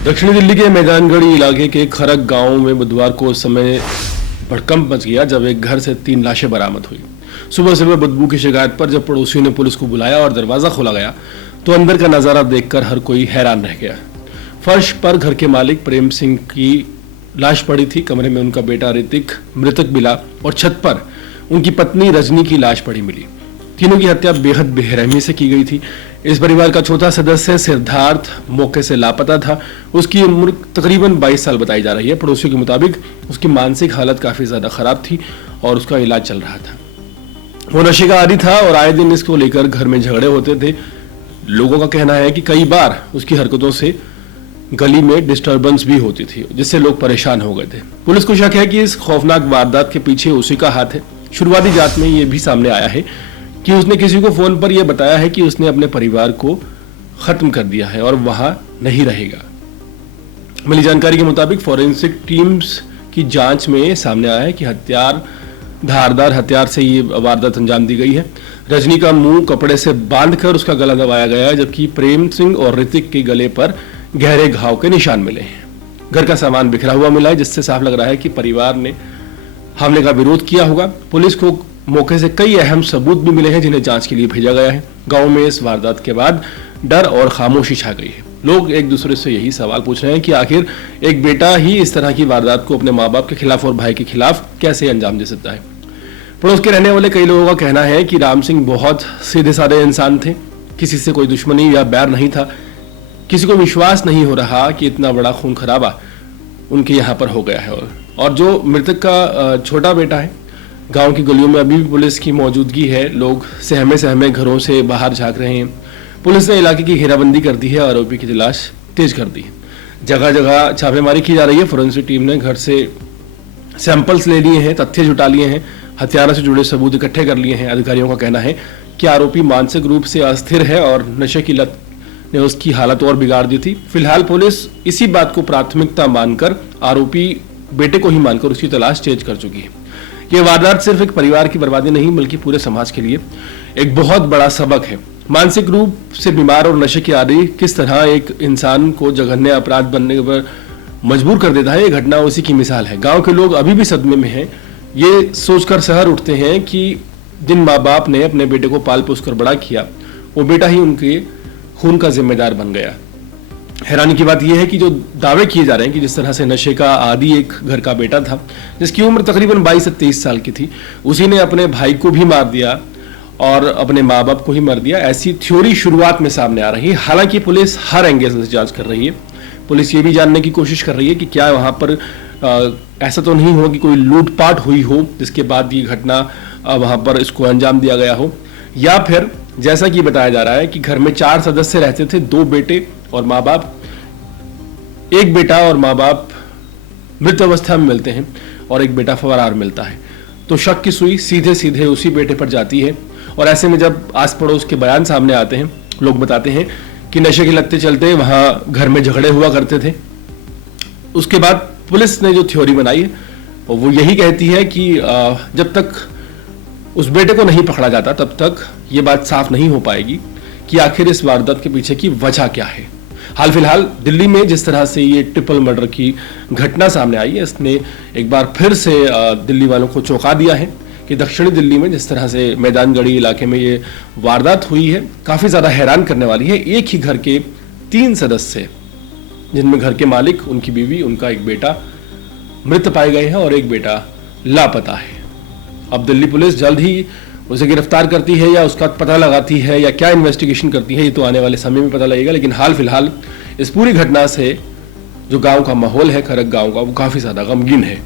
दक्षिणी दिल्ली के मैदानगढ़ी इलाके के खरक गांव में बुधवार को उस समय भड़कंप मच गया जब एक घर से 3 लाशें बरामद हुई। सुबह सुबह बदबू की शिकायत पर जब पड़ोसियों ने पुलिस को बुलाया और दरवाजा खोला गया तो अंदर का नजारा देखकर हर कोई हैरान रह गया। फर्श पर घर के मालिक प्रेम सिंह की लाश पड़ी थी, कमरे में उनका बेटा ऋतिक मृतक मिला और छत पर उनकी पत्नी रजनी की लाश पड़ी मिली। तीनों की हत्या बेहद बेरहमी से की गई थी। इस परिवार का चौथा सदस्य सिद्धार्थ मौके से लापता था। उसकी उम्र तकरीबन 22 साल बताई जा रही है। पड़ोसियों के मुताबिक उसकी मानसिक हालत काफी ज्यादा खराब थी और उसका इलाज चल रहा था। वो नशे का आदी था और आए दिन इसको लेकर घर में झगड़े होते थे। लोगों का कहना है कि कई बार उसकी हरकतों से गली में डिस्टर्बेंस भी होती थी जिससे लोग परेशान हो गए थे। पुलिस को शक है कि इस खौफनाक वारदात के पीछे उसी का हाथ है। शुरुआती जांच में यह भी सामने आया है कि उसने किसी को फोन पर यह बताया है कि उसने अपने परिवार को खत्म कर दिया है और वहां नहीं रहेगा। मिली जानकारी के मुताबिक फॉरेंसिक टीम्स की जांच में सामने आया है कि धारदार हथियार से ये वारदात अंजाम दी गई है। रजनी का मुंह कपड़े से बांधकर उसका गला दबाया गया है, जबकि प्रेम सिंह और ऋतिक के गले पर गहरे घाव के निशान मिले हैं। घर का सामान बिखरा हुआ मिला है, जिससे साफ लग रहा है कि परिवार ने हमले का विरोध किया होगा। पुलिस को मौके से कई अहम सबूत भी मिले हैं जिन्हें जांच के लिए भेजा गया है। गांव में इस वारदात के बाद डर और खामोशी छा गई है। लोग एक दूसरे से यही सवाल पूछ रहे हैं कि आखिर एक बेटा ही इस तरह की वारदात को अपने माँ बाप के खिलाफ और भाई के खिलाफ कैसे अंजाम दे सकता है। पड़ोस के रहने वाले कई लोगों का कहना है कि राम सिंह बहुत सीधे साधे इंसान थे, किसी से कोई दुश्मनी या बैर नहीं था। किसी को विश्वास नहीं हो रहा कि इतना बड़ा खून खराबा उनके यहाँ पर हो गया है। और जो मृतक का छोटा बेटा है, गांव की गलियों में अभी भी पुलिस की मौजूदगी है। लोग सहमे सहमे घरों से बाहर झांक रहे हैं। पुलिस ने इलाके की घेराबंदी कर दी है, आरोपी की तलाश तेज कर दी है। जगह जगह छापेमारी की जा रही है। फोरेंसिक टीम ने घर से सैंपल्स ले लिए हैं, तथ्य जुटा लिए हैं, हथियारों से जुड़े सबूत इकट्ठे कर लिए हैं। अधिकारियों का कहना है कि आरोपी मानसिक रूप से अस्थिर है और नशे की लत ने उसकी हालत और बिगाड़ दी थी। फिलहाल पुलिस इसी बात को प्राथमिकता मानकर आरोपी बेटे को ही मानकर उसकी तलाश तेज कर चुकी है। ये वारदात सिर्फ एक परिवार की बर्बादी नहीं बल्कि पूरे समाज के लिए एक बहुत बड़ा सबक है। मानसिक रूप से बीमार और नशे की आदी किस तरह एक इंसान को जघन्य अपराध बनने पर मजबूर कर देता है, ये घटना उसी की मिसाल है। गांव के लोग अभी भी सदमे में हैं। ये सोचकर शहर उठते हैं कि जिन माँ बाप ने अपने बेटे को पाल पोस कर बड़ा किया, वो बेटा ही उनके खून का जिम्मेदार बन गया। हैरानी की बात यह है कि जो दावे किए जा रहे हैं कि जिस तरह से नशे का आदी एक घर का बेटा था जिसकी उम्र तकरीबन 22 से 23 साल की थी, उसी ने अपने भाई को भी मार दिया और अपने माँ बाप को ही मार दिया, ऐसी थ्योरी शुरुआत में सामने आ रही है। हालांकि पुलिस हर एंगल से जांच कर रही है। पुलिस ये भी जानने की कोशिश कर रही है कि क्या वहां पर ऐसा तो नहीं हो कि कोई लूटपाट हुई हो जिसके बाद ये घटना वहां पर इसको अंजाम दिया गया हो, या फिर जैसा कि बताया जा रहा है कि घर में 4 सदस्य रहते थे, 2 बेटे और माँ बाप। एक बेटा और माँ बाप मृत अवस्था में मिलते हैं और एक बेटा फरार मिलता है, तो शक की सुई सीधे सीधे उसी बेटे पर जाती है। और ऐसे में जब आस पड़ोस के बयान सामने आते हैं, लोग बताते हैं कि नशे के लगते चलते वहां घर में झगड़े हुआ करते थे। उसके बाद पुलिस ने जो थ्योरी बनाई है वो यही कहती है कि जब तक उस बेटे को नहीं पकड़ा जाता तब तक ये बात साफ नहीं हो पाएगी कि आखिर इस वारदात के पीछे की वजह क्या है। हाल फिलहाल दिल्ली में जिस तरह से ये ट्रिपल मर्डर की घटना सामने आई है, इसने एक बार फिर से दिल्ली वालों को चौंका दिया है कि दक्षिणी दिल्ली में जिस तरह से मैदानगढ़ी इलाके में ये वारदात हुई है, काफी ज्यादा हैरान करने वाली है। एक ही घर के 3 सदस्य, जिनमें घर के मालिक, उनकी बीवी, उनका एक बेटा मृत पाए गए हैं और एक बेटा लापता है। अब दिल्ली पुलिस जल्द ही उसे गिरफ्तार करती है या उसका पता लगाती है या क्या इन्वेस्टिगेशन करती है, ये तो आने वाले समय में पता लगेगा। लेकिन हाल फिलहाल इस पूरी घटना से जो गांव का माहौल है, खरक गांव का, वो काफी ज्यादा गमगीन है।